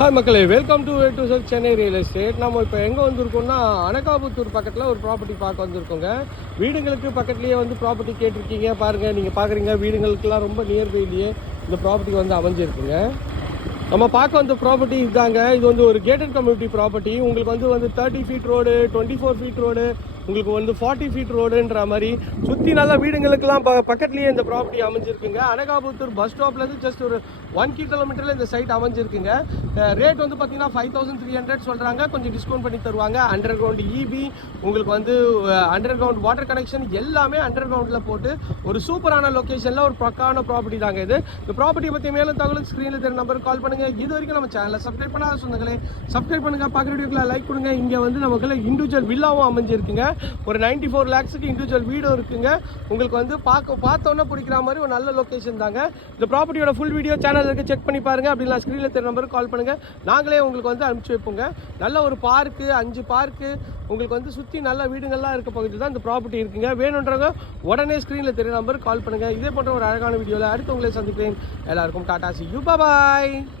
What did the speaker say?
Hi மக்களே. Welcome to to sir Chennai real estate நம்ம இப்போ எங்கே வந்திருக்கோம்னா அனகாபுத்தூர் பக்கத்தில் ஒரு ப்ராப்பர்ட்டி பார்க்க வந்திருக்கோங்க. வீடுங்களுக்கு பக்கத்துலேயே வந்து ப்ராப்பர்ட்டி கேட்டிருக்கீங்க. பாருங்கள் நீங்கள் பார்க்குறீங்க வீடுங்களுக்கெல்லாம் ரொம்ப நியர்பைலேயே இந்த ப்ராப்பர்ட்டி வந்து அமைஞ்சிருக்குங்க. நம்ம பார்க்க வந்த ப்ராப்பர்ட்டி இதாங்க. இது வந்து ஒரு கேட்டட் கம்யூனிட்டி ப்ராப்பர்ட்டி உங்களுக்கு வந்து வந்து thirty feet road twenty four feet road உங்களுக்கு வந்து ஃபார்ட்டி ஃபீட் ரோடுன்ற மாதிரி சுற்றி நல்லா வீடுங்களுக்கெல்லாம் ப பக்கத்துலேயே இந்த ப்ராப்பர்ட்டி அமைஞ்சிருக்குங்க. அனகாபுத்தூர் பஸ் ஸ்டாப்லேருந்து ஜஸ்ட் ஒரு ஒன் கிலோமீட்டரில் இந்த சைட் அமைஞ்சிருக்குங்க. ரேட் வந்து பார்த்தீங்கன்னா ஃபைவ் தௌசண்ட் த்ரீ ஹண்ட்ரட் சொல்கிறாங்க கொஞ்சம் டிஸ்கவுண்ட் பண்ணி தருவாங்க. அண்டர் கிரவுண்ட் இபி உங்களுக்கு வந்து அண்டர் கிரவுண்ட் வாட்டர் கனெக்ஷன் எல்லாமே அண்டர் கிரவுண்டில் போட்டு ஒரு சூப்பரான லொக்கேஷனில் ஒரு பக்கான ப்ராப்பர்ட்டி தாங்க இது. இந்த ப்ராப்பர்ட்டி பற்றி மேலும் தகவல் ஸ்க்ரீனில் தெரிய நம்பருக்கு கால் பண்ணுங்க. இது வரைக்கும் நம்ம சேனலை சப்ஸ்கிரைப் பண்ணாத சொந்தங்களே சப்ஸ்கிரைப் பண்ணுங்க. பார்க்குற வீடியோக்கில் லைக் கொடுங்க. இங்கே வந்து நமக்குள்ள இண்டிவிஜுவல் வில்லாவும் அமைஞ்சிருக்குங்க. ஒரு நைன்டி ஃபோர் லேக்ஸுக்கு இண்டிவிஜுவல் வீடும் இருக்குங்க. உங்களுக்கு வந்து பார்க்க பார்த்தோன்னே பிடிக்கிற மாதிரி ஒரு நல்ல லொக்கேஷன் தாங்க. இந்த ப்ராப்பர்ட்டியோட ஃபுல் வீடியோ சேனல் இருக்குது செக் பண்ணி பாருங்க. அப்படின்னா ஸ்க்ரீனில் தெரிய நம்பருக்கு கால் பண்ணுங்கள் நாங்களே உங்களுக்கு வந்து அனுப்பிச்சு வைப்போங்க. நல்ல ஒரு பார்க்கு அஞ்சு பார்க்கு உங்களுக்கு வந்து சுற்றி நல்ல வீடுங்கள்லாம் இருக்க பகுதியில் தான் இந்த ப்ராப்பர்ட்டி இருக்குங்க. வேணுன்றவங்க உடனே ஸ்க்ரீனில் தெரிய நம்பருக்கு கால் பண்ணுங்க. இதே போன்ற ஒரு அழகான வீடியோவில் அடுத்து உங்களை சந்திக்கிறேன். எல்லாருக்கும் டாடா சி யூ பாய்